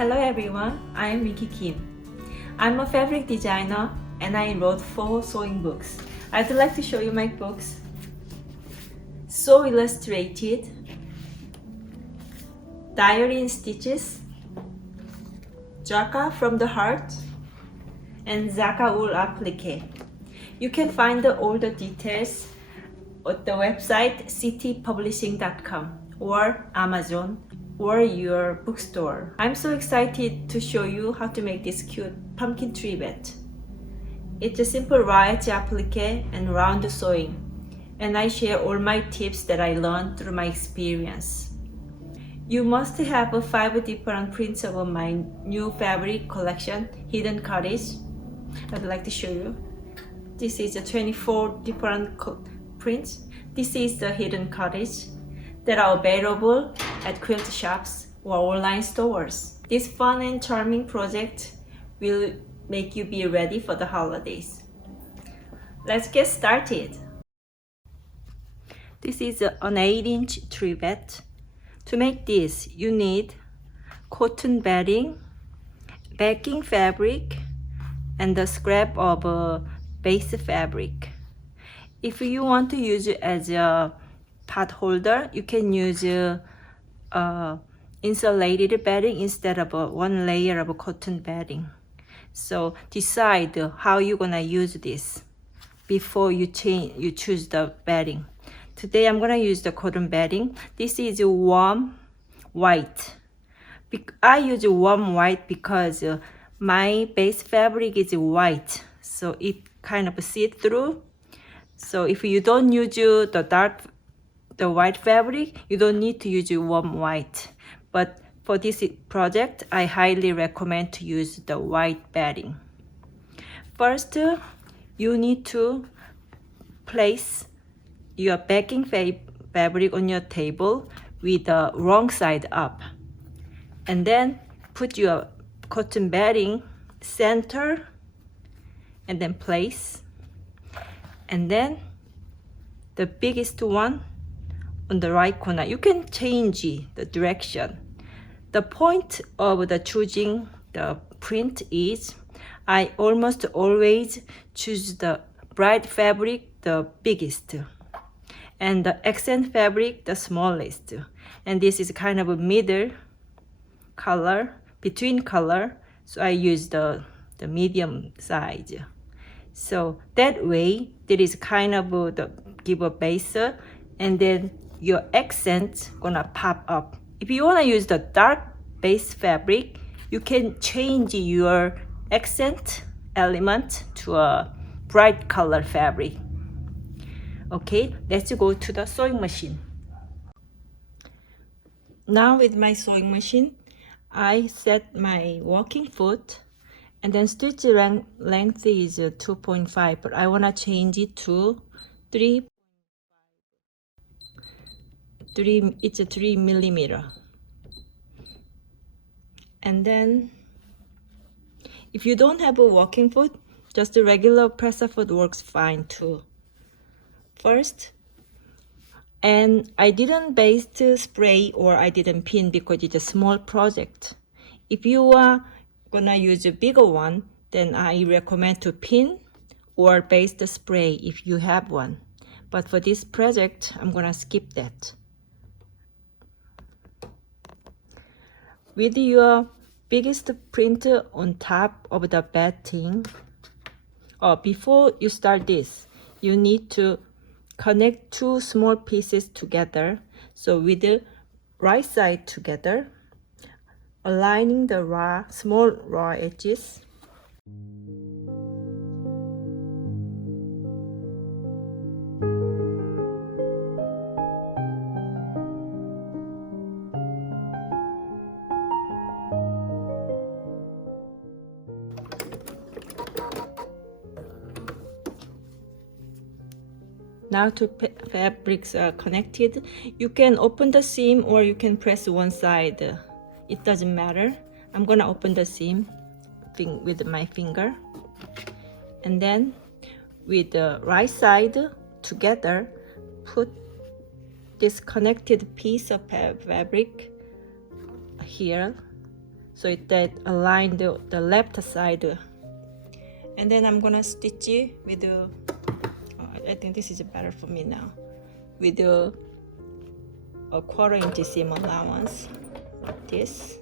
Hello everyone, I am Minki Kim. I'm a fabric designer and I wrote 4 sewing books. I'd like to show you my books. Sew Illustrated, Diary in Stitches, Jaka from the Heart, and Zaka Wool Applique. You can find all the details at the website citypublishing.com or Amazon or your bookstore. I'm so excited to show you how to make this cute pumpkin trivet. It's a simple rayette applique and round sewing, and I share all my tips that I learned through my experience. You must have 5 different prints of my new fabric collection, Hidden Cottage. I'd like to show you. This is 24 different prints. This is the Hidden Cottage that are available at quilt shops or online stores. This fun and charming project will make you be ready for the holidays. Let's get started. This is an 8-inch trivet. To make this, you need cotton batting, backing fabric, and the scrap of base fabric. If you want to use it as a pot holder, you can use insulated batting instead of one layer of cotton batting. So decide how you're gonna use this before you choose the batting. Today I'm gonna use the cotton batting. This is warm white. I use warm white because my base fabric is white, so it kind of see-through. So if you don't use the white fabric, you don't need to use warm white. But for this project, I highly recommend to use the white batting. First, you need to place your backing fabric on your table with the wrong side up. And then put your cotton batting center and then place. And then the biggest one on the right corner. You can change the direction. The point of the choosing the print is I almost always choose the bright fabric, the biggest, and the accent fabric, the smallest. And this is kind of a middle color, between color, so I use the medium size. So that way, there is kind of give a base, and then your accent gonna pop up. If you wanna use the dark base fabric, you can change your accent element to a bright color fabric. Okay, let's go to the sewing machine. Now with my sewing machine, I set my working foot, and then stitch length is 2.5, but I wanna change it to 3. It's a 3 millimeter. And then if you don't have a working foot, just a regular presser foot works fine too. First, and I didn't baste spray or I didn't pin because it's a small project. If you are gonna use a bigger one, then I recommend to pin or baste spray if you have one. But for this project, I'm gonna skip that. With your biggest print on top of the batting, before you start this, you need to connect 2 small pieces together. So with the right side together, aligning the small raw edges. Now two fabrics are connected. You can open the seam or you can press one side. It doesn't matter. I'm gonna open the seam with my finger. And then with the right side together, put this connected piece of fabric here so that align the left side. And then I'm gonna stitch it with I think this is better for me now, with a 1/4 inch seam allowance like this.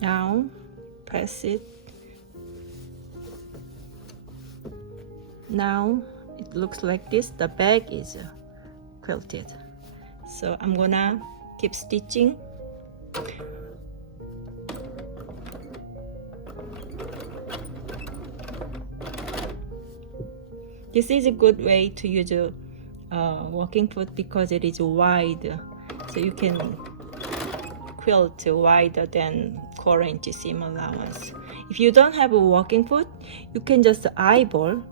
Now press it. Now it looks like this. The back is quilted. So I'm gonna keep stitching. This is a good way to use a walking foot because it is wide, so you can quilt wider than 1/4 inch seam allowance. If you don't have a walking foot, you can just eyeball,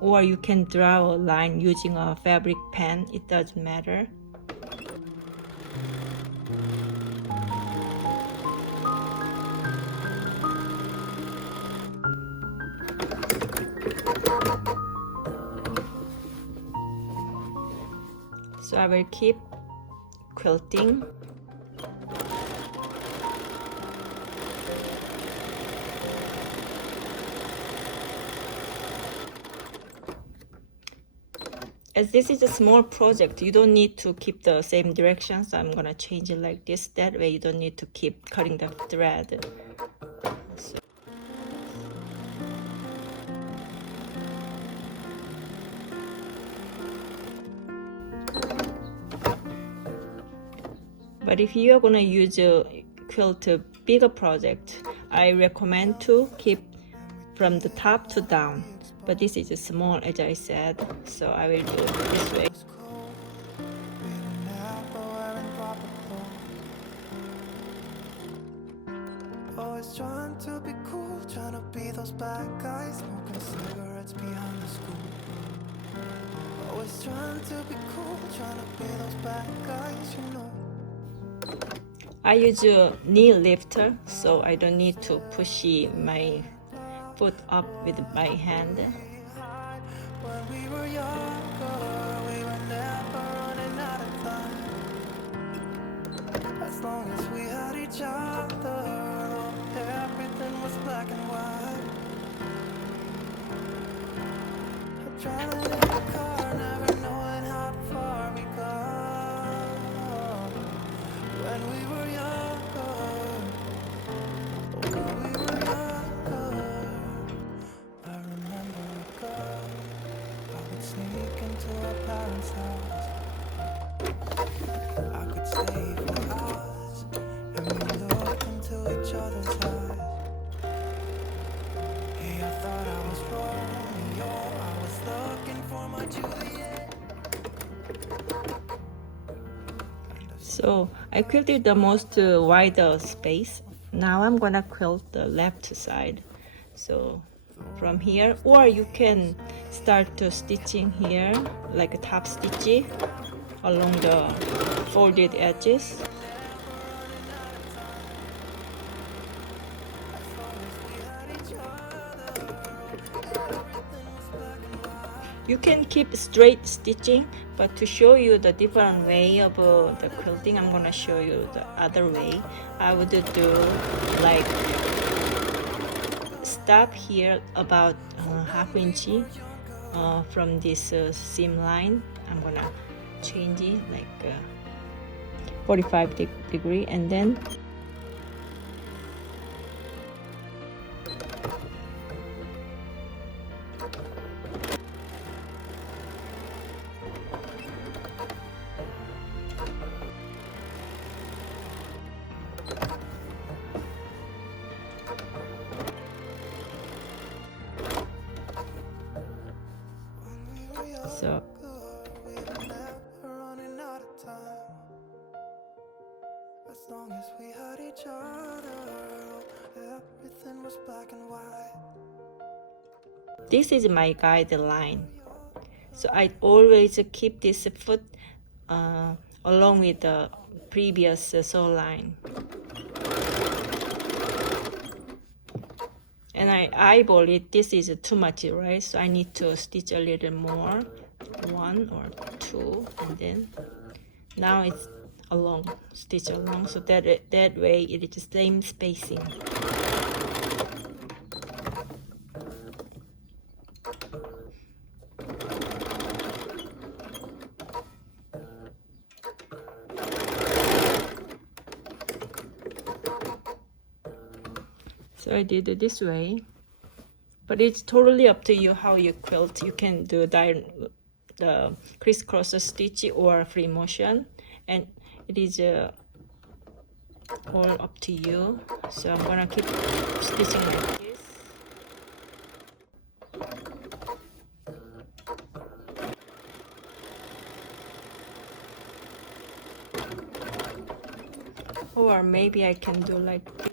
or you can draw a line using a fabric pen. It doesn't matter. So I will keep quilting. As this is a small project, you don't need to keep the same direction, so I'm gonna change it like this. That way you don't need to keep cutting the thread. So. But if you are gonna use a quilt a bigger project, I recommend to keep from the top to down. But this is a small, as I said, so I will do it this way. Always trying to be cool, trying to be those bad guys, smoking cigarettes behind the school. Always trying to be cool, trying to be those bad guys, you know. I use a knee lifter, so I don't need to push my foot up with my hand. When we were younger, we were never running out of time. As long as we had each other, everything was black and white. Driving in a car, never knowing how far we go. When we were younger, when we were younger, I remember a girl. I would sneak into her parents' house. I could stay for hours, and we looked into each other's eyes. Hey, I thought I was Romeo, I was looking for my Juliet. So I quilted the most wider space. Now I'm gonna quilt the left side. So from here, or you can start to stitching here like a top stitch along the folded edges. You can keep straight stitching, but to show you the different way of the quilting, I'm gonna show you the other way. I would do like stop here about ½ inch from this seam line. I'm gonna change it like 45 degree, and then so As long as we had each other, everything was black and white. this is my guideline. So I always keep this foot along with the previous sew line. And I eyeball it. This is too much, right? So I need to stitch a little more, 1 or 2, and then now it's along, stitch along, so that way it is the same spacing. So I did it this way, but it's totally up to you how you quilt. You can do the crisscross stitch or free motion, and it is all up to you. So I'm gonna keep stitching like this. Or maybe I can do like this.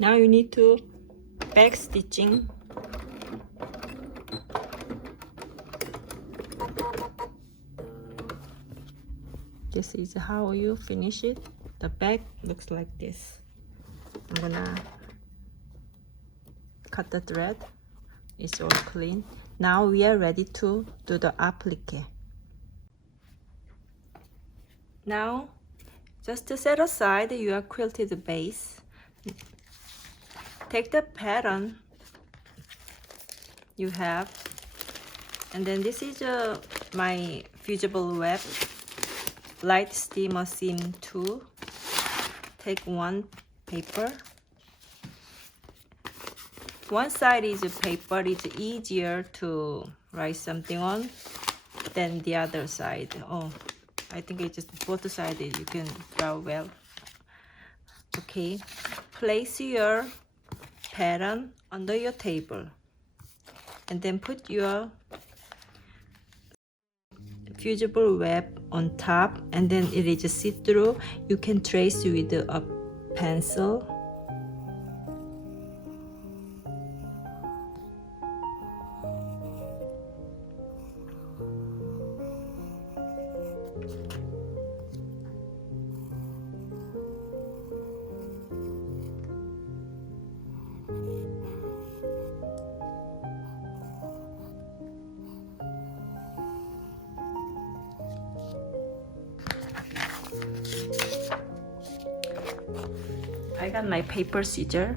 Now you need to back stitching. This is how you finish it. The back looks like this. I'm gonna cut the thread. It's all clean. Now we are ready to do the applique. Now just to set aside your quilted base. Take the pattern you have, and then this is my fusible web light steamer seam 2. Take one paper. One side is paper, it's easier to write something on than the other side. Oh, I think it's just both sides you can draw well. Okay, place your pattern under your table and then put your fusible web on top, and then it is see-through. You can trace with a pencil. I got my paper scissor,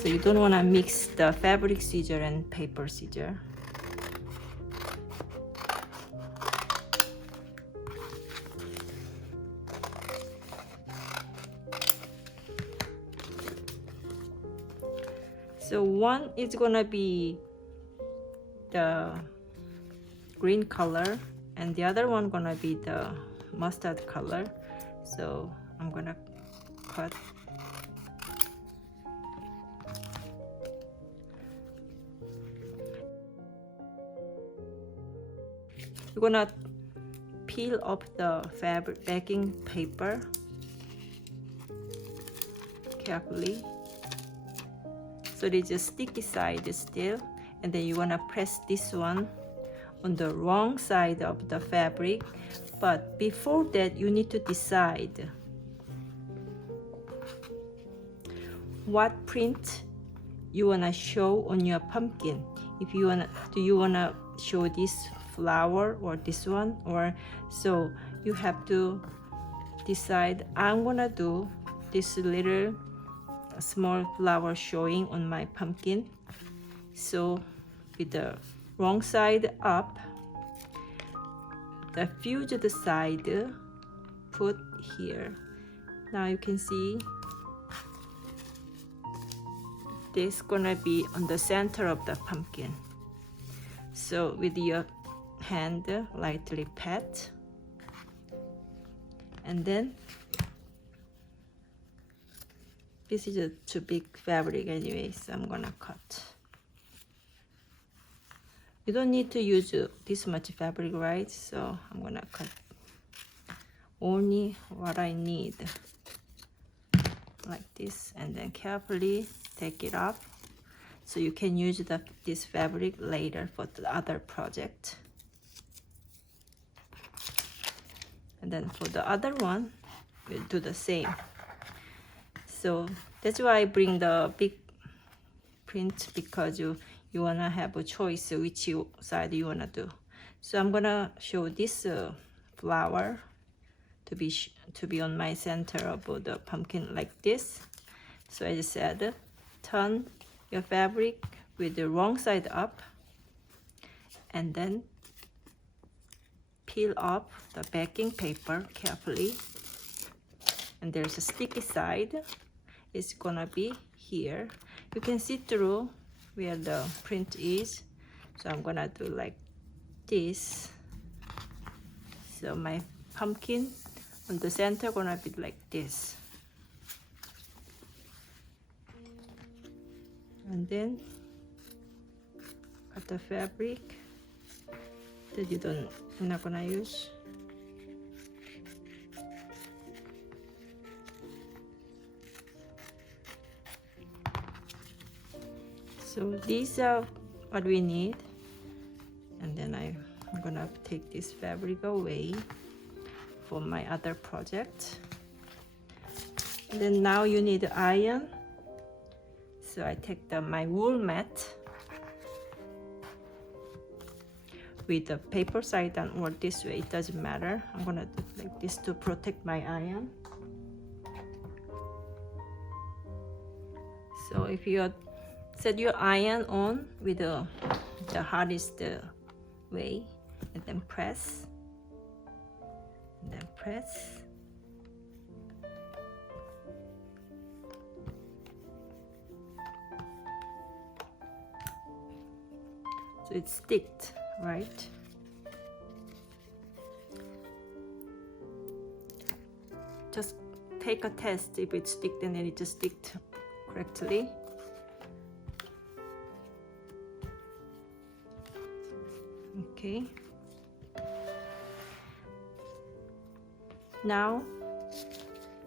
so you don't want to mix the fabric scissor and paper scissor. So one is gonna be the green color and the other one gonna be the mustard color. So I'm gonna cut. You're gonna peel off the fabric backing paper carefully, so there's a sticky side still, and then you wanna press this one on the wrong side of the fabric. But before that, you need to decide what print you wanna show on your pumpkin. If you wanna, do you wanna show this flower or this one, or so you have to decide. I'm gonna do this little small flower showing on my pumpkin, so with the wrong side up, the fused side put here. Now you can see this gonna be on the center of the pumpkin. So with your hand lightly pat, and then this is a too big fabric anyway, so I'm gonna cut. You don't need to use this much fabric, right? So I'm gonna cut only what I need, like this, and then carefully take it off so you can use this fabric later for the other project. And then for the other one, we'll do the same. So that's why I bring the big print, because you wanna have a choice which side you wanna do. So I'm gonna show this flower to be on my center of the pumpkin like this. So I just said, turn your fabric with the wrong side up, and then peel off the backing paper carefully. And there's a sticky side. It's gonna be here. You can see through where the print is. So I'm gonna do like this. So my pumpkin on the center gonna be like this. And then cut the fabric that you're not gonna use. So these are what we need, and then I'm gonna take this fabric away for my other project. And then now you need iron. So I take my wool mat with the paper side downward this way, it doesn't matter. I'm gonna do like this to protect my iron. So if you set your iron on with the hardest way, and then press, and then press. So it's sticked, right? Just take a test if it's sticked, and then it just sticked correctly. Okay. Now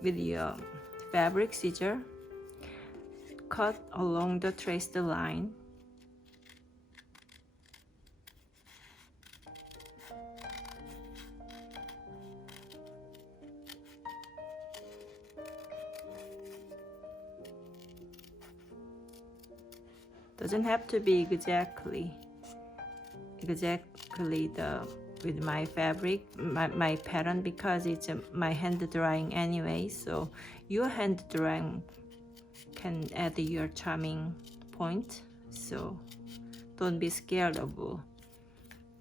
with your fabric scissor, cut along the traced line. Doesn't have to be exactly with my fabric, my pattern, because it's my hand drawing anyway. So your hand drawing can add your charming point. So don't be scared of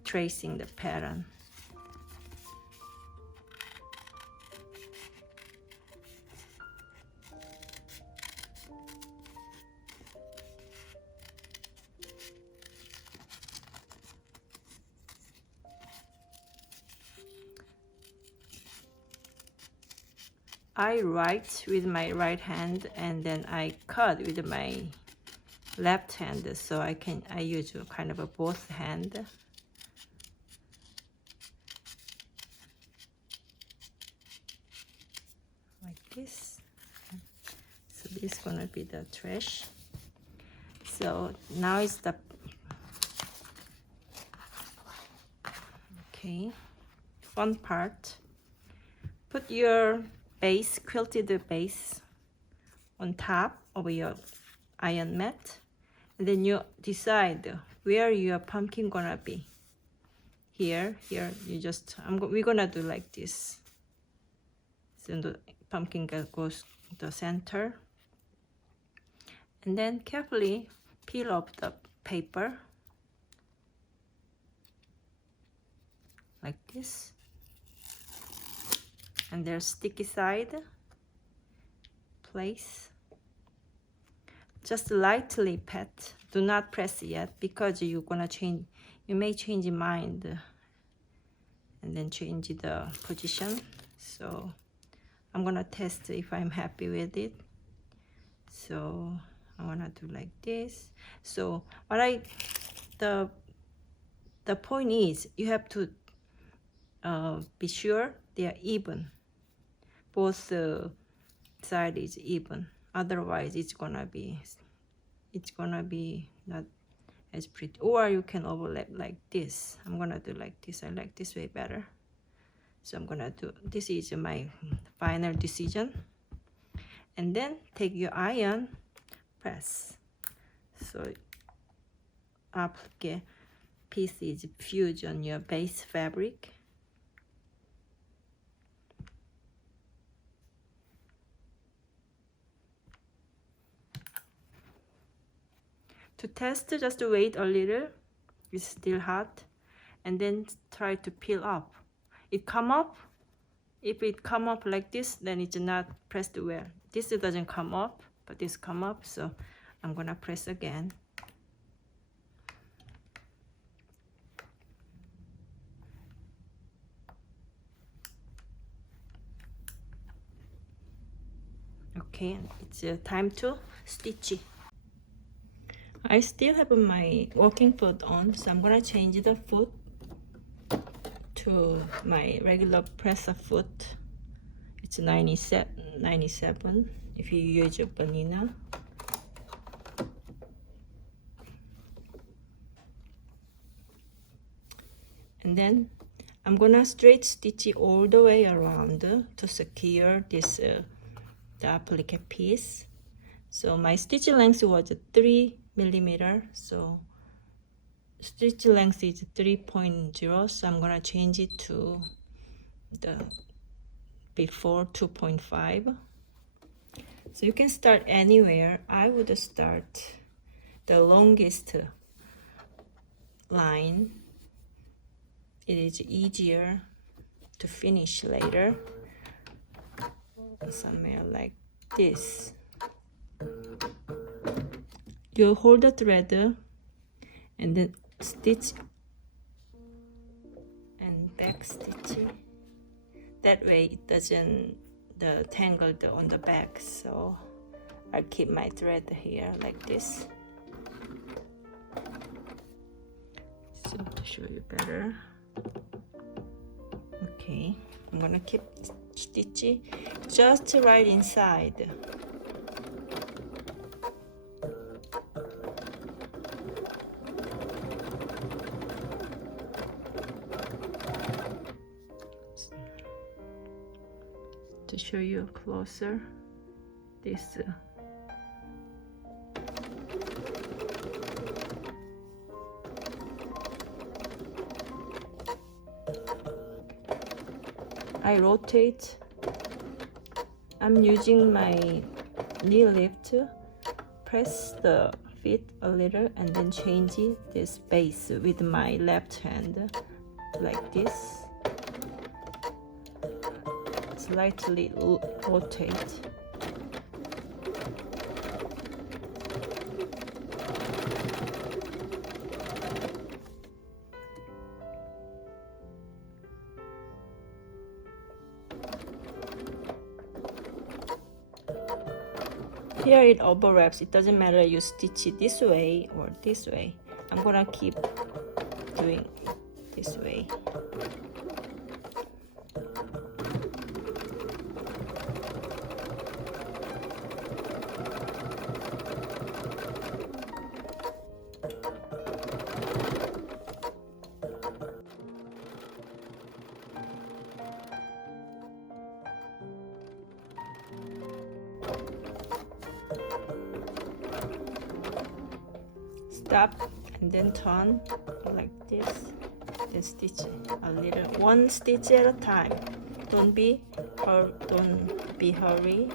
tracing the pattern. I write with my right hand, and then I cut with my left hand, so I use kind of a both hand. Like this. So this is gonna be the trash. So now it's the fun part. Put your base, quilted base, on top of your iron mat, and then you decide where your pumpkin gonna be. Here, you just we're gonna do like this. So the pumpkin goes to the center, and then carefully peel off the paper. like this, and there's sticky side. Place. Just lightly pat. Do not press yet because you're gonna change. You may change your mind and then change the position. So I'm gonna test if I'm happy with it. So I wanna do like this. So the point is you have to be sure they are even. Both side is even. Otherwise, it's gonna be not as pretty. Or you can overlap like this. I'm gonna do like this. I like this way better. So I'm gonna do. This is my final decision. And then take your iron, press. So applique piece is fused on your base fabric. To test, just wait a little. It's still hot, and then try to peel up. It come up. If it come up like this, then it's not pressed well. This doesn't come up, but this come up. So I'm gonna press again. Okay, it's time to stitch it. I still have my walking foot on, so I'm gonna change the foot to my regular presser foot. It's 97 if you use a banana. And then I'm gonna straight stitch it all the way around to secure this the applique piece. So my stitch length was 3 millimeter, so stitch length is 3.0, so I'm gonna change it to the before 2.5. So you can start anywhere. I would start the longest line. It is easier to finish later. Somewhere like this. You hold the thread and then stitch and back stitch it. That way it doesn't tangle on the back. So I keep my thread here like this. So to show you better. Okay, I'm gonna keep stitching just right inside. To show you closer, this I rotate. I'm using my knee lift, press the feet a little and then change this base with my left hand like this. Slightly rotate. Here it overlaps. It doesn't matter you stitch it this way or this way. I'm gonna keep doing this way. Stop and then turn like this, then stitch a little, one stitch at a time. Don't be hurry.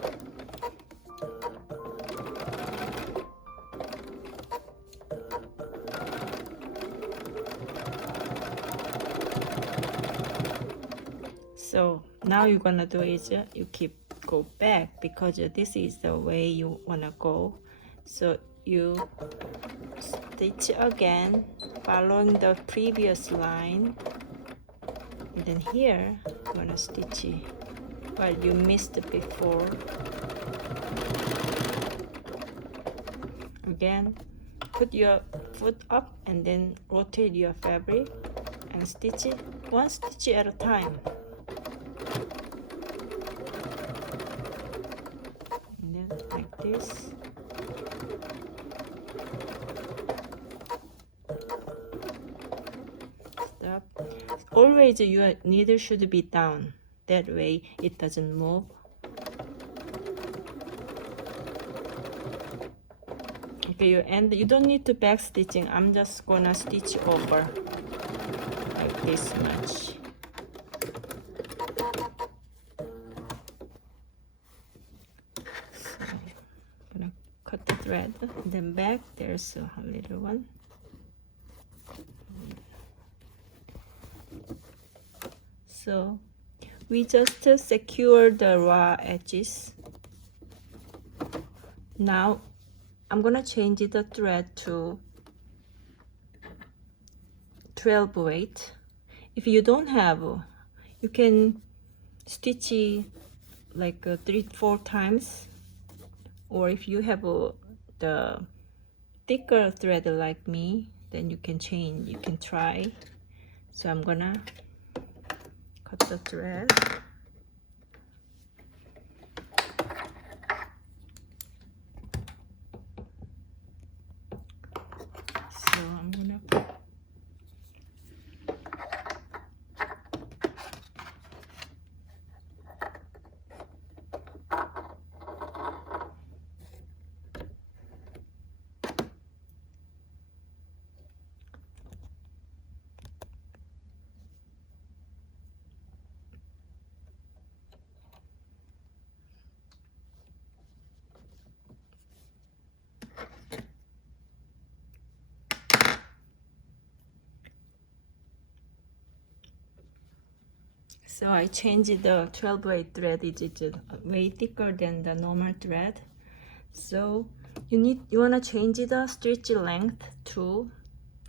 So now you're gonna do is you go back because this is the way you wanna go. So you stitch again following the previous line, and then here you're gonna stitch what you missed before. Again, put your foot up and then rotate your fabric and stitch it one stitch at a time. And then like this. Stop. Always your needle should be down. That way it doesn't move. Okay, and you don't need to back stitching. I'm just gonna stitch over like this much. So I'm gonna cut the thread, and then back there's a little one. So we just secure the raw edges. Now I'm gonna change the thread to 12 weight. If you don't have, you can stitch it like 3-4 times, or if you have the thicker thread like me, then you can change, you can try. So I'm gonna cut the thread. So I'm gonna So I changed the 12 weight thread. It's way thicker than the normal thread. So you wanna change the stitch length to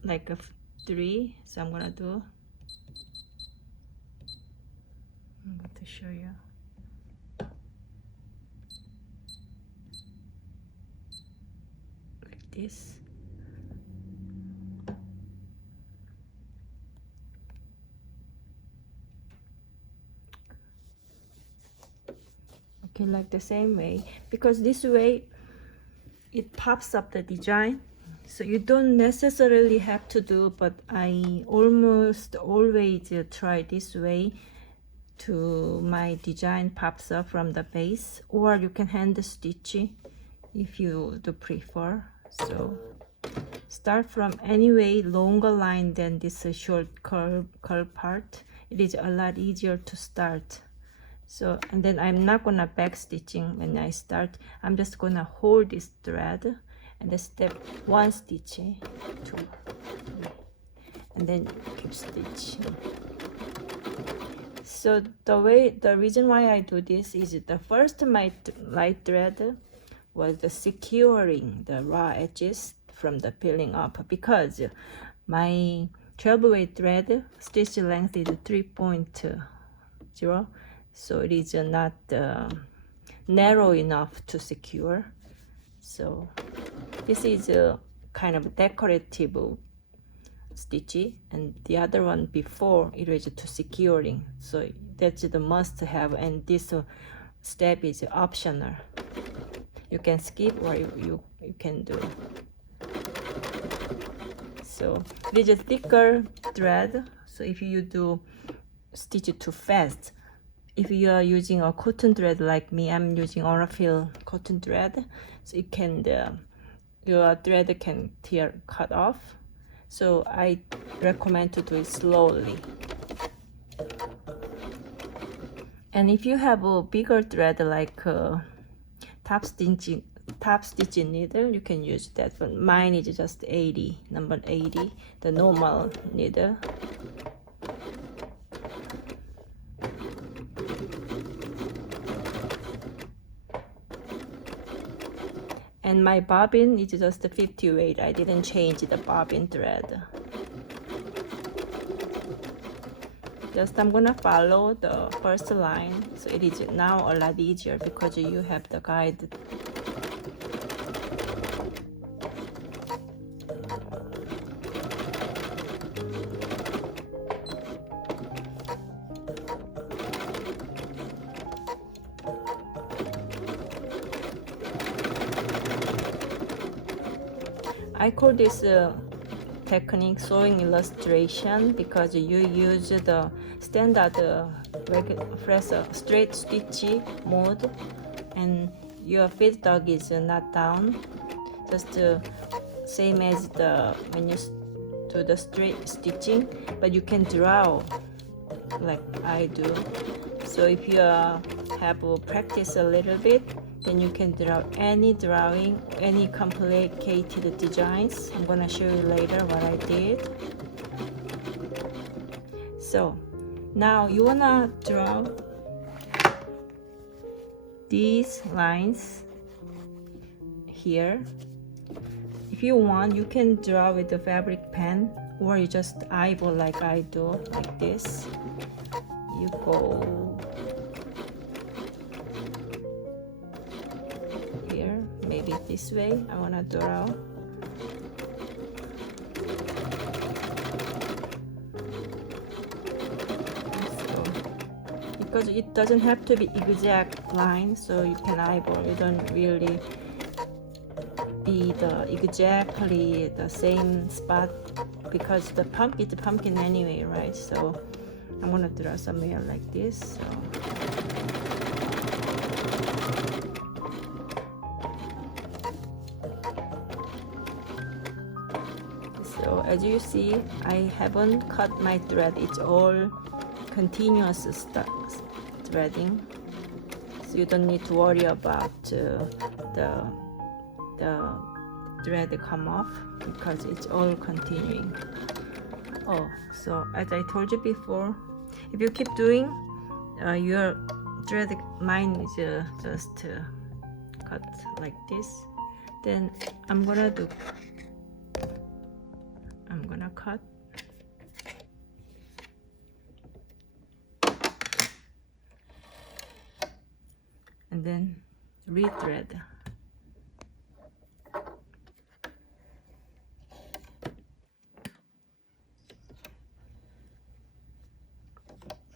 like a 3. So I'm going to show you. Like this. Okay, like the same way, because this way it pops up the design. So you don't necessarily have to do, but I almost always try this way to my design pops up from the base, or you can hand stitch if you do prefer. So start from anyway longer line than this short curve part. It is a lot easier to start. So, and then I'm not gonna back stitching when I start. I'm just gonna hold this thread and then step 1 stitch, 2, 3, and then keep stitching. So the reason why I do this is the first my light thread was the securing the raw edges from the peeling up, because my 12 weight thread stitch length is 3.0. So it is not narrow enough to secure. So this is a kind of decorative stitch, and the other one before it was to securing. So that's the must have, and this step is optional. You can skip or you can do. So it is a thicker thread. So if you do stitch it too fast, if you are using a cotton thread like me, I'm using Aurifil cotton thread, so it can your thread can cut off. So I recommend to do it slowly. And if you have a bigger thread like top stitching needle, you can use that. But mine is just 80, number 80, the normal needle. And my bobbin is just 50 weight. I didn't change the bobbin thread. Just I'm gonna follow the first line, so it is now a lot easier because you have the guide. I call this technique sewing illustration because you use the standard straight stitch mode and your feed dog is not down, just same as the when you do the straight stitching, but you can draw like I do. So if you have practice a little bit, then you can draw any drawing, any complicated designs. I'm gonna show you later what I did. So now you wanna draw these lines here. If you want, you can draw with the fabric pen, or you just eyeball like I do, like this. You go here, maybe this way. I wanna draw. So, because it doesn't have to be exact line, so you can eyeball. You don't really be exactly the same spot because the pumpkin is a pumpkin anyway, right? So I'm gonna draw somewhere like this. So as you see, I haven't cut my thread. It's all continuous threading, so you don't need to worry about the thread come off because it's all continuing. Oh, so as I told you before, if you keep doing your thread, mine is just cut like this, then I'm gonna cut and then rethread.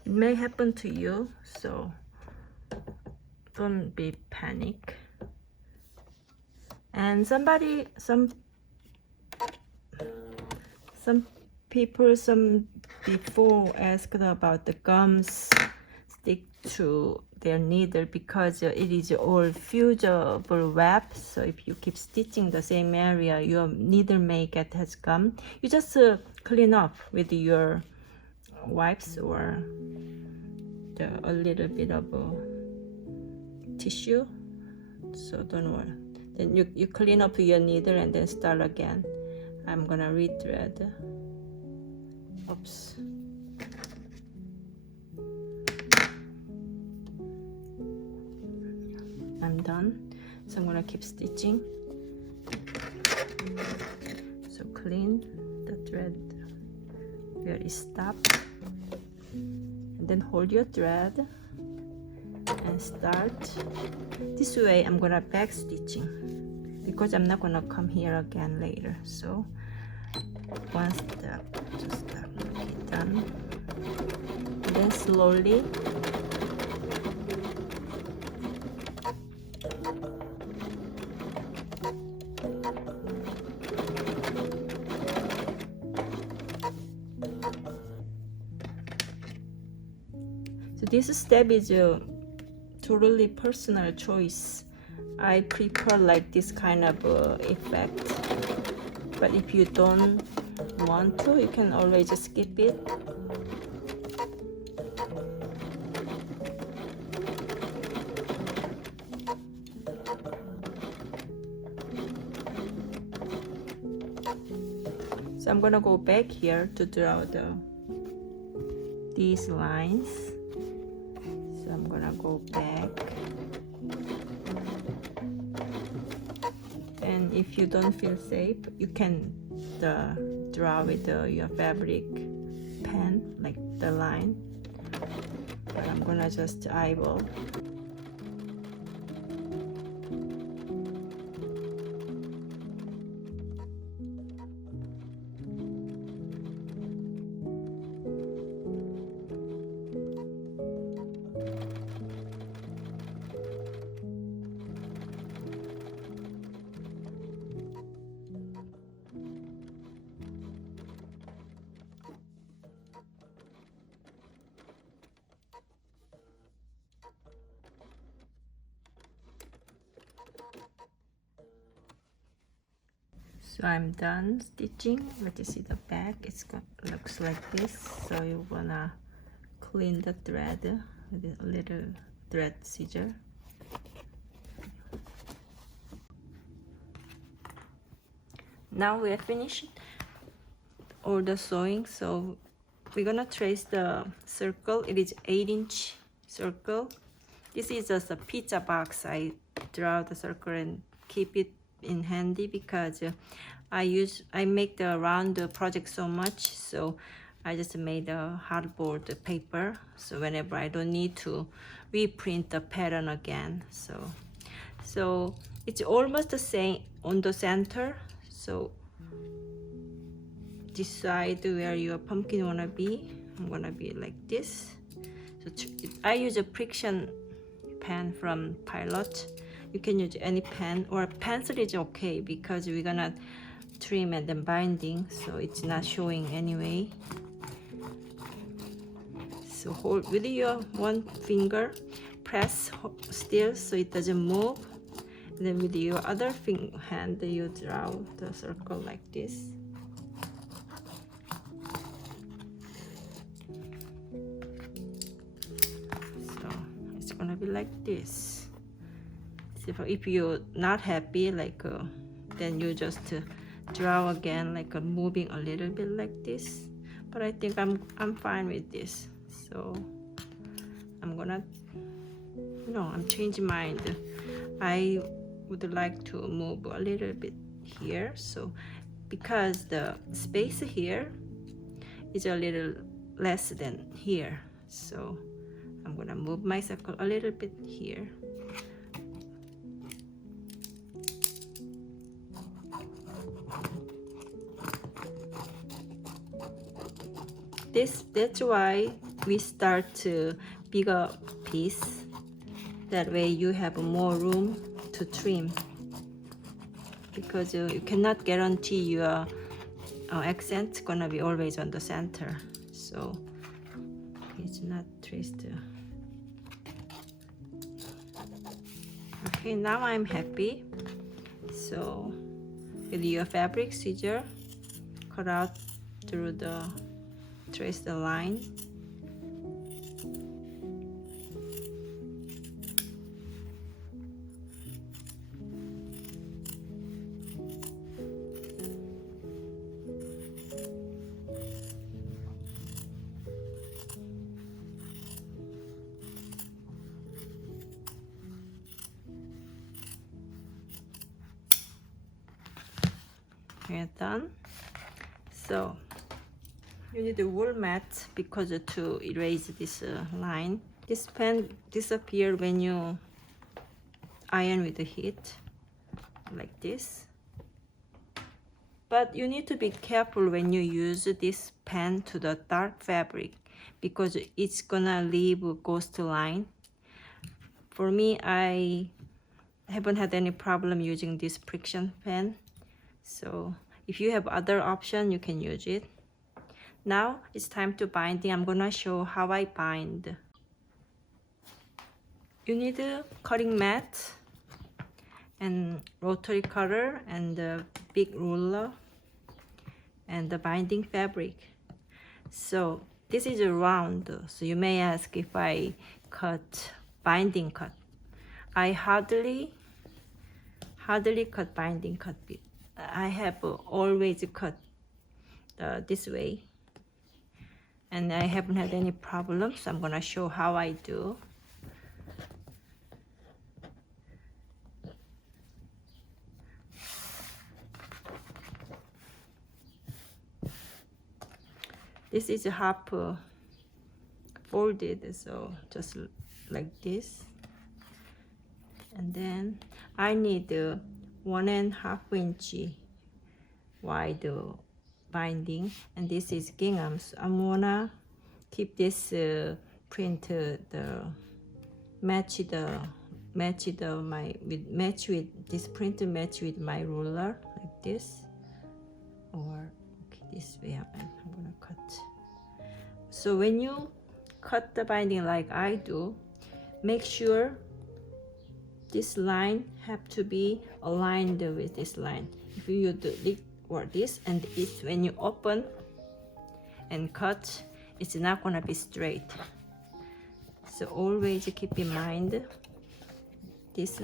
It may happen to you, so don't be panic. And some people before asked about the gums stick to their needle because it is all fusible web. So if you keep stitching the same area, your needle may get has gum. You just clean off with your wipes or a little bit of tissue, so don't worry. Then you clean up your needle and then start again. I'm gonna rethread. Oops. I'm done, so I'm gonna keep stitching. So clean the thread where it stopped, and then hold your thread and start. This way I'm gonna back stitching because I'm not gonna come here again later. So one step, just get done, and then slowly this step is a totally personal choice. I prefer like this kind of effect, but if you don't want to, you can always skip it. So I'm gonna go back here to draw these lines. I'm gonna go back And if you don't feel safe, you can draw with your fabric pen, like the line. But I'm gonna just eyeball. So I'm done stitching. Let you see the back. Looks like this. So you wanna clean the thread with a little thread scissor. Now we are finished all the sewing. So we're gonna trace the circle. It is 8-inch circle. This is just a pizza box. I draw the circle and keep it in handy because I make the round project so much, so I just made a hardboard paper, so whenever I don't need to reprint the pattern again. So it's almost the same on the center. So decide where your pumpkin wanna be. I'm gonna be like this. So I use a friction pen from Pilot. You can use any pen, or pencil is okay because we're gonna trim and then binding, so it's not showing anyway. So hold with your one finger, press still so it doesn't move, and then with your other hand you draw the circle like this. So it's gonna be like this. So if you're not happy, like then you just draw again, like moving a little bit like this. But I think I'm fine with this. So I'm gonna, I'm changing mind. I would like to move a little bit here. So because the space here is a little less than here, so I'm gonna move my circle a little bit here. That's why we start to bigger piece. That way you have more room to trim, because you cannot guarantee your accent gonna be always on the center. So it's not traced. Okay, now I'm happy. So with your fabric scissor, cut out through the trace the line. We're done. So you need a wool mat because to erase this line. This pen disappear when you iron with the heat, like this. But you need to be careful when you use this pen to the dark fabric, because it's gonna leave a ghost line. For me, I haven't had any problem using this friction pen. So if you have other option, you can use it. Now it's time to binding. I'm gonna show how I bind. You need a cutting mat and rotary cutter and a big ruler and the binding fabric. So this is a round, so you may ask if I cut binding cut. I hardly cut binding cut bit. I have always cut this way, and I haven't had any problems. So I'm gonna show how I do. This is half folded, so just like this. And then I need 1.5 inch wide binding, and this is gingham. So I'm gonna keep this print match with this print match with my ruler like this, or okay, this way I'm gonna cut. So when you cut the binding like I do, make sure this line have to be aligned with this line. If you do it or this, and it's when you open and cut, it's not gonna be straight. So always keep in mind this.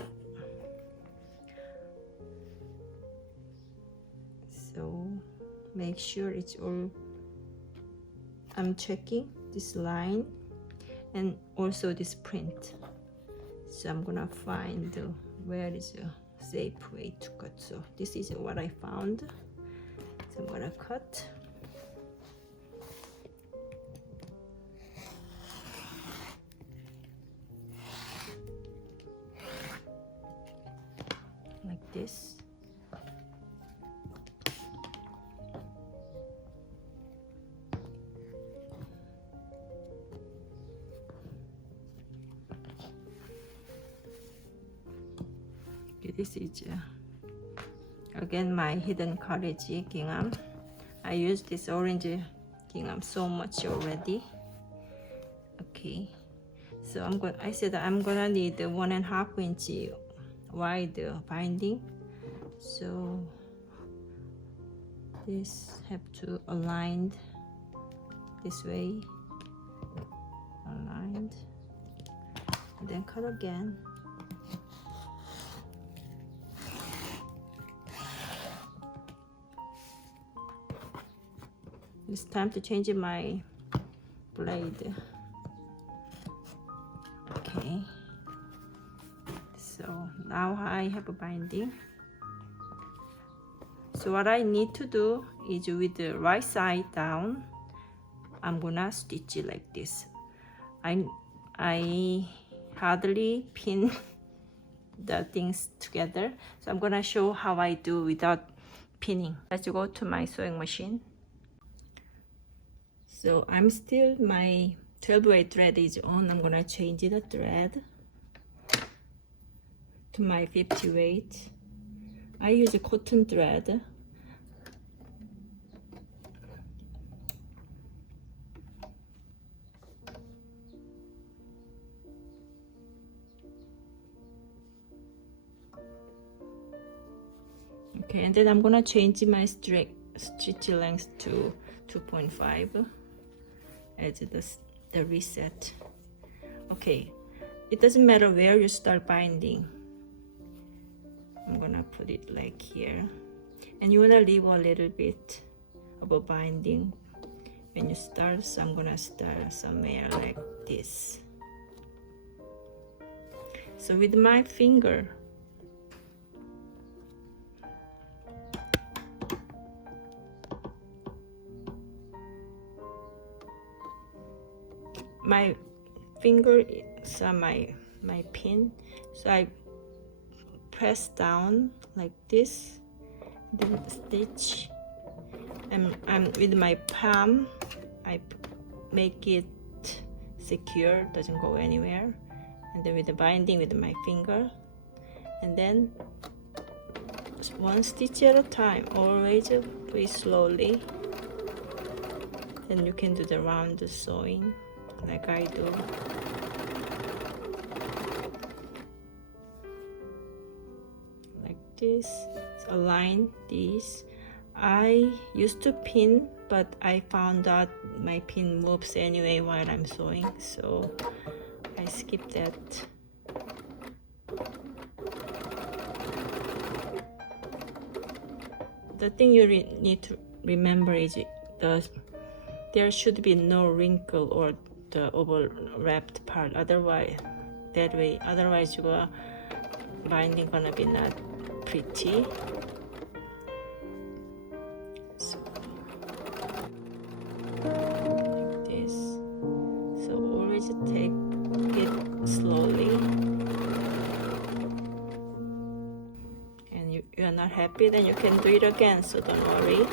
So make sure it's all. I'm checking this line and also this print. So I'm gonna find where is a safe way to cut. So this is what I found. So I'm gonna cut. Like this. This is again my hidden courage gingham. I use this orange gingham so much already. Okay, so I said I'm gonna need 1.5 inch wide binding. So this have to aligned this way, aligned, and then cut again. It's time to change my blade. Okay, so now I have a binding. So what I need to do is with the right side down, I'm gonna stitch it like this. I hardly pin the things together, so I'm gonna show how I do without pinning. Let's go to my sewing machine. So I'm still, my 12-weight thread is on. I'm gonna change the thread to my 50 weight. I use a cotton thread. Okay, and then I'm gonna change my stitch length to 2.5 as the reset. Okay, it doesn't matter where you start binding. I'm gonna put it like here, and you wanna leave a little bit of a binding when you start. So I'm gonna start somewhere like this. So with my finger, my finger is my pin, so I press down like this, then stitch, and with my palm I make it secure, doesn't go anywhere, and then with the binding with my finger, and then one stitch at a time, always very slowly. Then you can do the round sewing like I do. Like this. So align these. I used to pin, but I found out my pin moves anyway while I'm sewing, so I skip that. The thing you need to remember is there should be no wrinkle or the overwrapped part, otherwise your binding gonna be not pretty. So you are not happy, then you can do it again, so don't worry.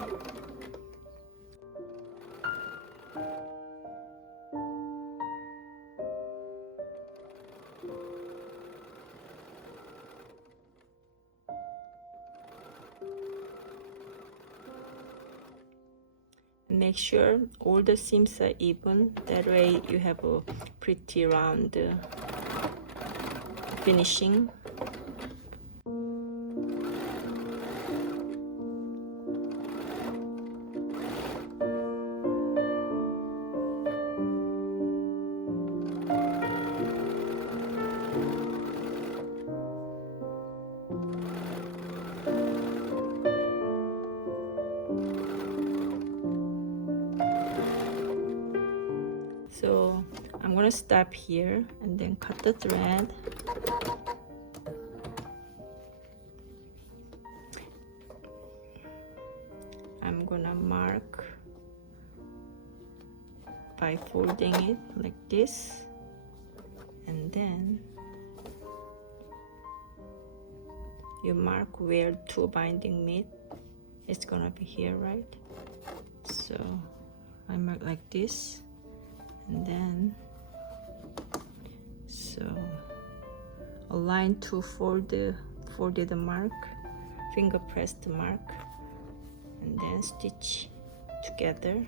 Make sure all the seams are even, that way you have a pretty round finishing. So I'm gonna stop here and then cut the thread. I'm gonna mark by folding it like this, and then you mark where two binding meet. It's gonna be here, right? So I mark like this, and then so align to folded mark, finger pressed mark, and then stitch together.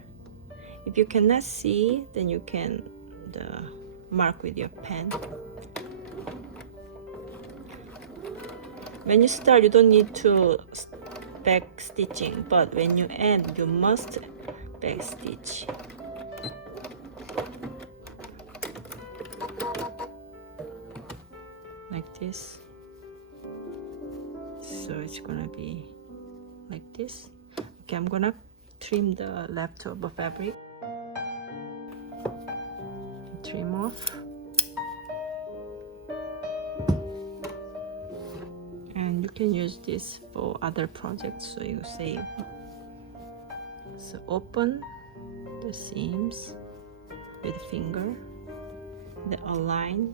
If you cannot see, then you can mark with your pen. When you start, you don't need to back stitching, but when you end, you must back stitch. Like this. So it's gonna be like this. Okay, I'm gonna trim the leftover fabric. Trim off. And you can use this for other projects, so you save. So open the seams with finger, then align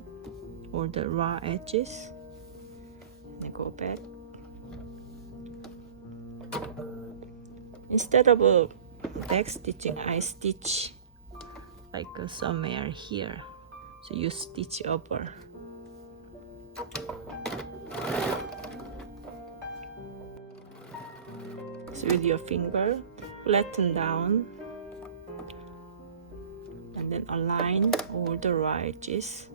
all the raw edges, and then go back. Instead of back stitching, I stitch like somewhere here, so you stitch over. So with your finger, flatten down and then align all the raw edges.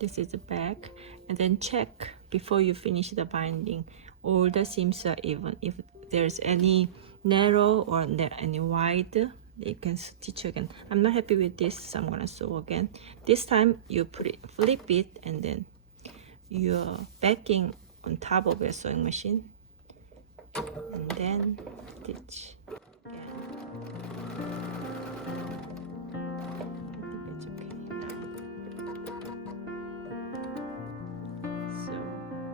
This is the back, and then check before you finish the binding all the seams are even. If there's any narrow or any wide, you can stitch again. I'm not happy with this, so I'm gonna sew again. This time you flip it, and then you're backing on top of your sewing machine, and then stitch again. I think it's okay now. So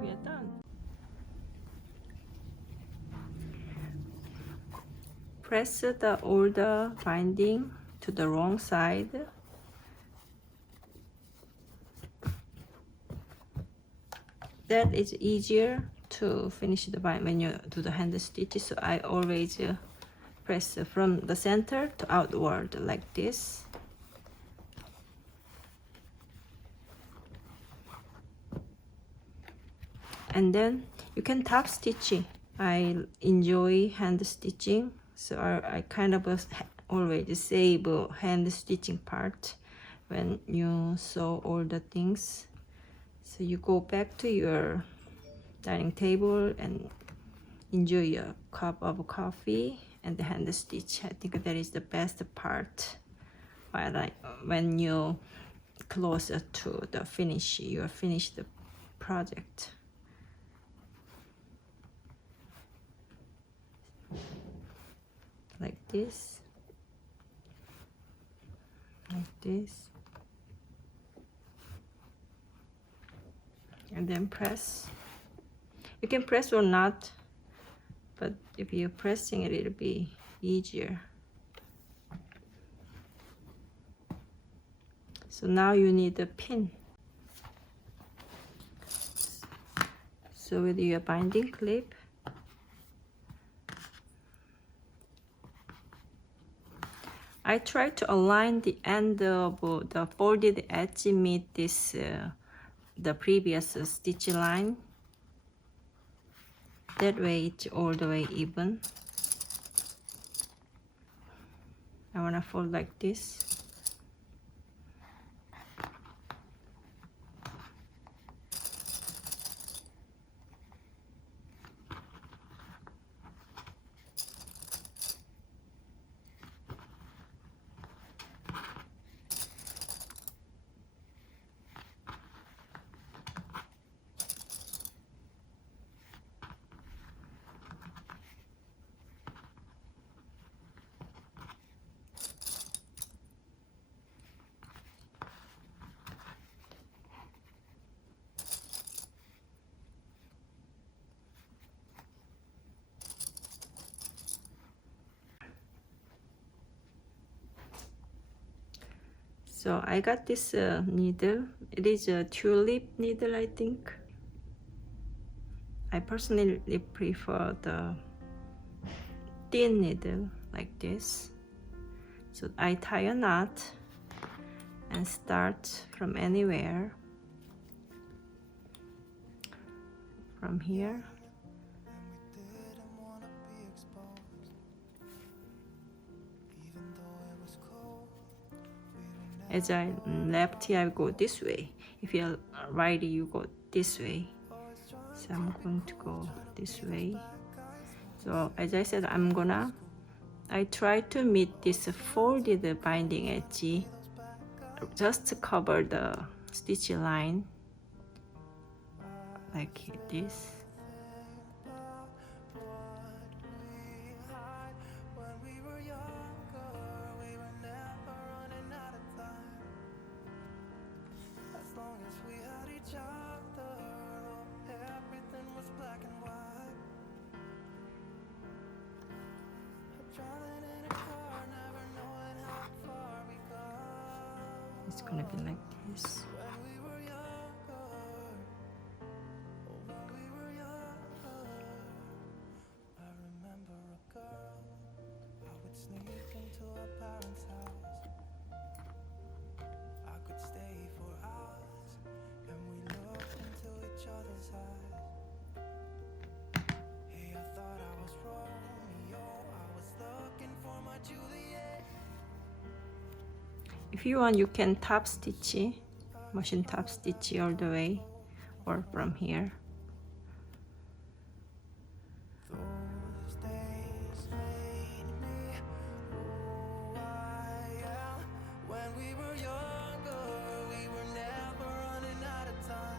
we are done. Press the older binding to the wrong side. That is easier to finish the bind when you do the hand stitches. So I always press from the center to outward like this. And then you can top stitching. I enjoy hand stitching, so I kind of always save hand stitching part when you sew all the things. So you go back to your dining table and enjoy your cup of coffee and the hand stitch. I think that is the best part. When you closer to the finish, you finish the project. Like this, like this, and then press You can press or not, but if you're pressing it, it'll be easier. So now you need a pin. So with your binding clip, I try to align the end of the folded edge meet this the previous stitch line. That way it's all the way even. I want to fold like this. So I got this needle. It is a tulip needle, I think. I personally prefer the thin needle like this. So I tie a knot and start from anywhere. From here. As I lefty, I go this way. If you're righty, you go this way. So I'm going to go this way. So as I said, I try to meet this folded binding edge just to cover the stitch line like this. It's gonna be like this. If you want, you can top stitch, machine top stitch all the way, or from here.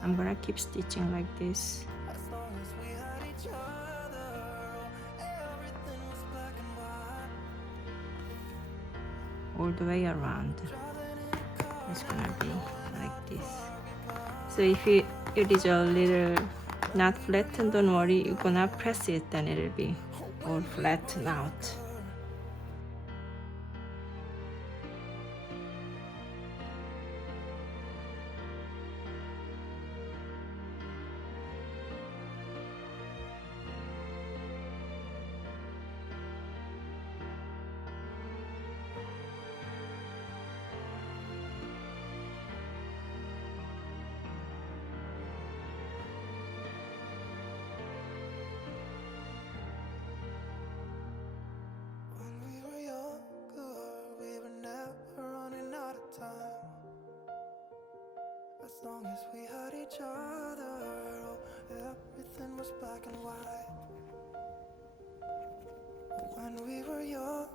I'm gonna keep stitching like this. All the way around. It's gonna be like this. So if it is a little not flattened, don't worry, you're gonna press it, then it'll be all flattened out. As long as we had each other, oh, everything was black and white. When we were younger.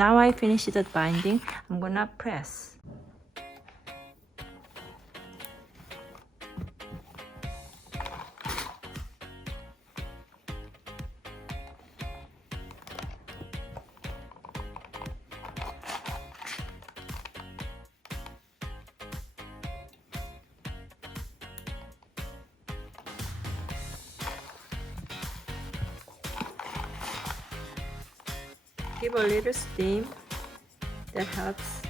now I finished the binding. I'm gonna press. Give a little steam, that helps.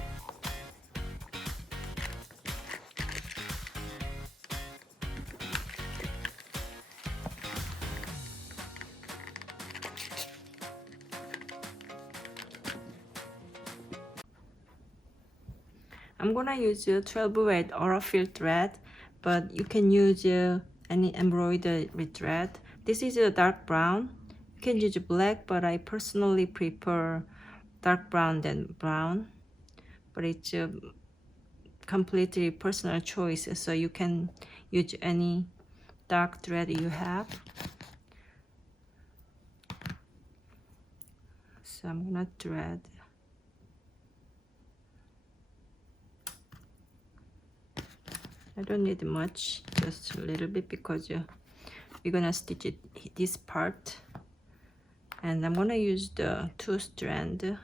I'm gonna use 12 weight Aurifil thread, but you can use any embroidery thread. This is a dark brown. You can use black, but I personally prefer dark brown than brown. But it's a completely personal choice, so you can use any dark thread you have. So I'm gonna thread. I don't need much, just a little bit, because we're gonna stitch it this part, and I'm gonna use the 2 strand.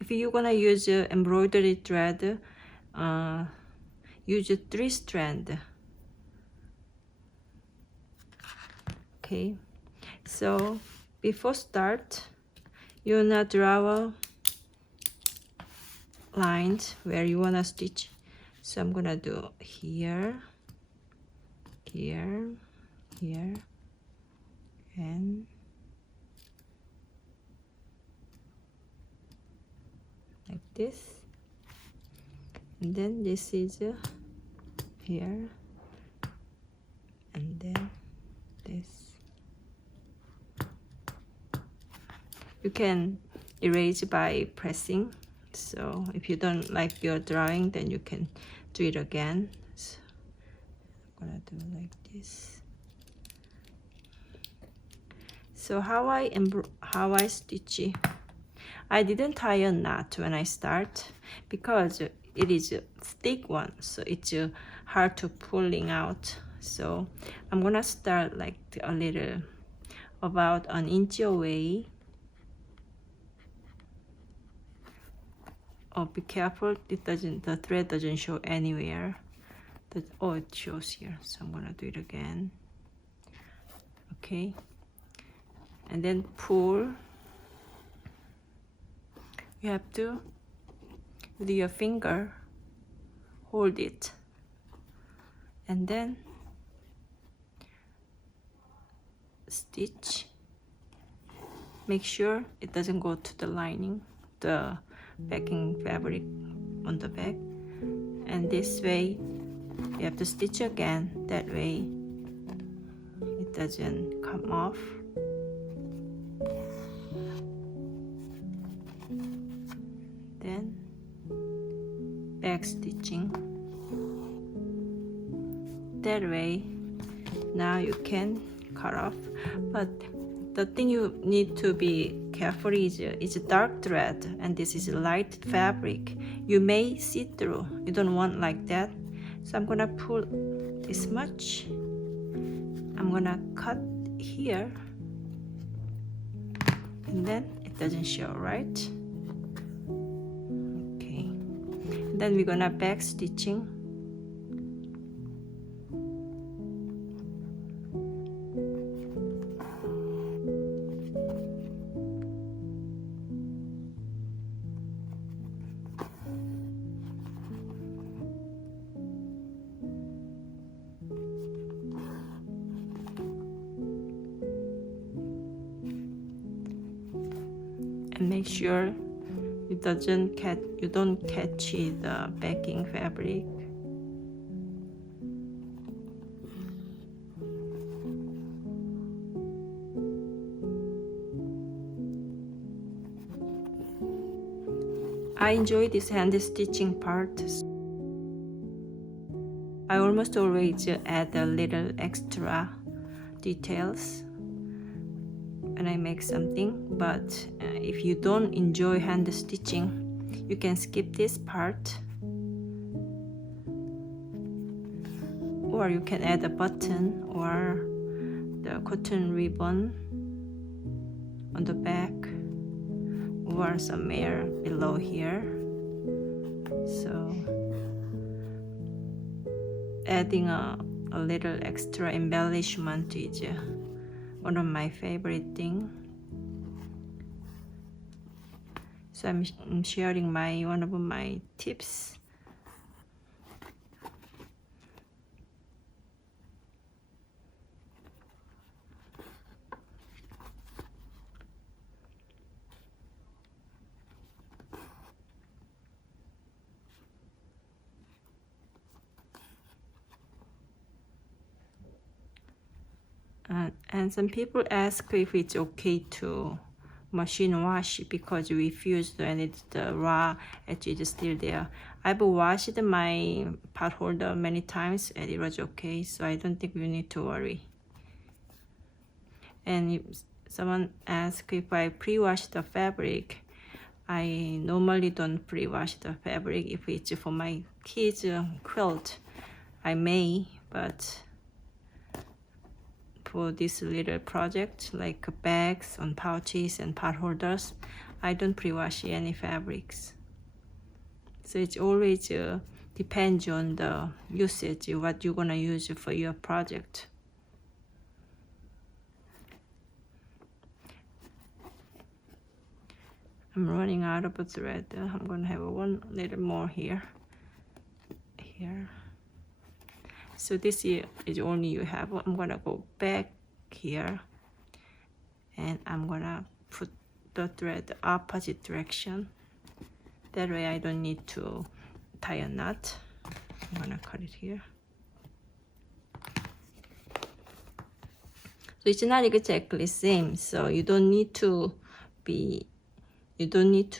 If you're gonna use embroidery thread, use 3 strand. Okay, so before start, you wanna draw a line where you wanna stitch. So I'm gonna do here, here, here, and like this, and then this is here, and then this. You can erase by pressing. So if you don't like your drawing, then you can do it again. So I'm gonna do like this. So how I stitch it, I didn't tie a knot when I start because it is a thick one, so it's hard to pulling out. So I'm gonna start like a little, about an inch away. Oh, be careful, the thread doesn't show anywhere. Oh, it shows here, so I'm gonna do it again. Okay, and then pull. You have to, with your finger, hold it, and then stitch. Make sure it doesn't go to the lining, the backing fabric on the back, and this way you have to stitch again. That way it doesn't come off. Then back stitching. That way now you can cut off. But the thing you need to be careful is it's a dark thread and this is a light fabric. You may see through. You don't want like that. So I'm gonna pull this much. I'm gonna cut here, and then it doesn't show, right? Okay. Then we're gonna back stitching. And make sure you don't catch the backing fabric. I enjoy this hand stitching part. I almost always add a little extra details. when I make something. But if you don't enjoy hand stitching, you can skip this part, or you can add a button or the cotton ribbon on the back, or somewhere below here. So adding a little extra embellishment is one of my favorite things. So I'm sharing one of my tips. And some people ask if it's okay to machine wash because we fused and it's the raw edge is still there. I've washed my pot holder many times and it was okay, so I don't think you need to worry. And if someone asks if I pre-wash the fabric, I normally don't pre-wash the fabric. If it's for my kids' quilt, I may, but for this little project like bags and pouches and pot holders, I don't pre-wash any fabrics. So it always depends on the usage, what you're gonna use for your project. I'm running out of thread. I'm gonna have one little more here. So this is only you have. I'm gonna go back here and I'm gonna put the thread the opposite direction. That way I don't need to tie a knot. I'm gonna cut it here. So it's not exactly same, so you don't need to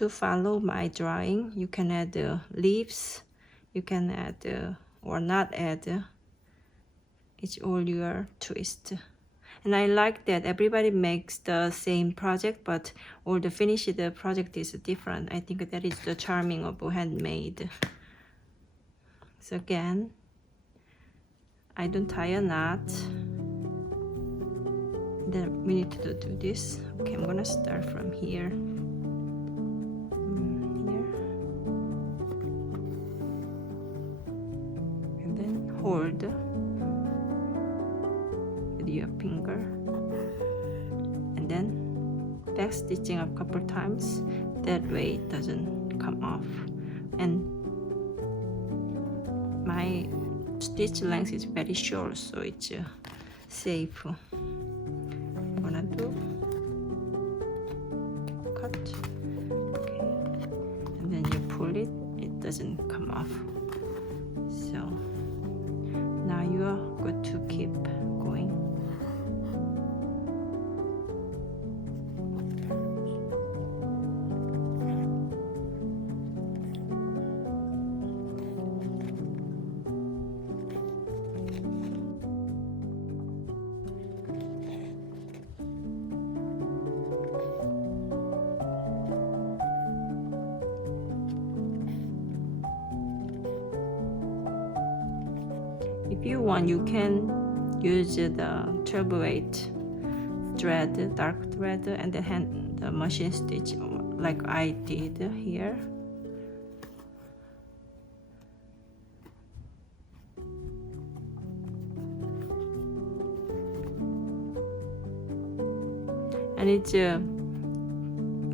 follow my drawing. You can add leaves, you can add or not add. It's all your twist. And I like that everybody makes the same project, but all the finished project is different. I think that is the charming of handmade. So again, I don't tie a knot. Then we need to do this. Okay, I'm gonna start from here. Here. And then hold your finger, and then back stitching a couple times. That way it doesn't come off. And my stitch length is very short, so it's safe. I'm gonna do cut. Okay, and then you pull it, it doesn't come off. So now you are good to keep going. If you want, you can use the 12-weight thread, dark thread, and then the machine stitch like I did here. And it's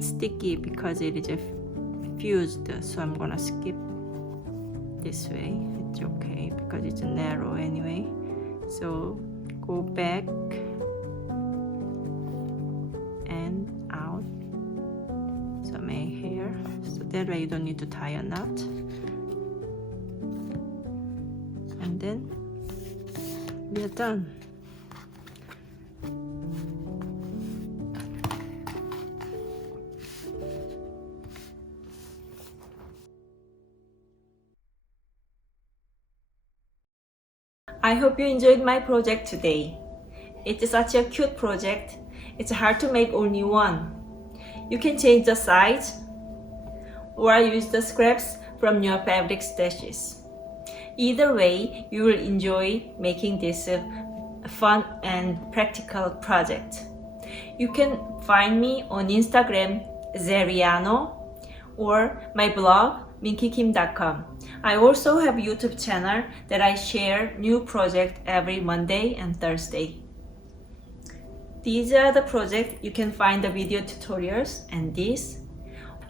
sticky because it is fused, so I'm gonna skip this way. It's okay because it's narrow anyway. So go back and out some hair, so that way you don't need to tie a knot. And then we are done. I hope you enjoyed my project today. It's such a cute project, It's hard to make only one. You can change the size or use the scraps from your fabric stashes. Either way, you will enjoy making this fun and practical project. You can find me on Instagram, Zeriano, or my blog, minkikim.com. I also have a YouTube channel that I share new projects every Monday and Thursday. These are the projects. You can find the video tutorials and this.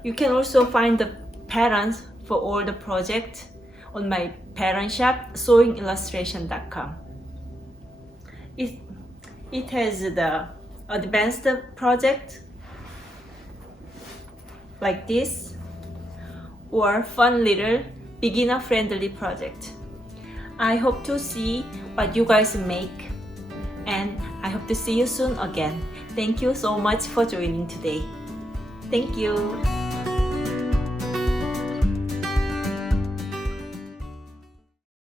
You can also find the patterns for all the projects on my pattern shop, sewingillustration.com. It has the advanced project like this, or fun little beginner friendly project. I hope to see what you guys make, and I hope to see you soon again. Thank you so much for joining today. Thank you.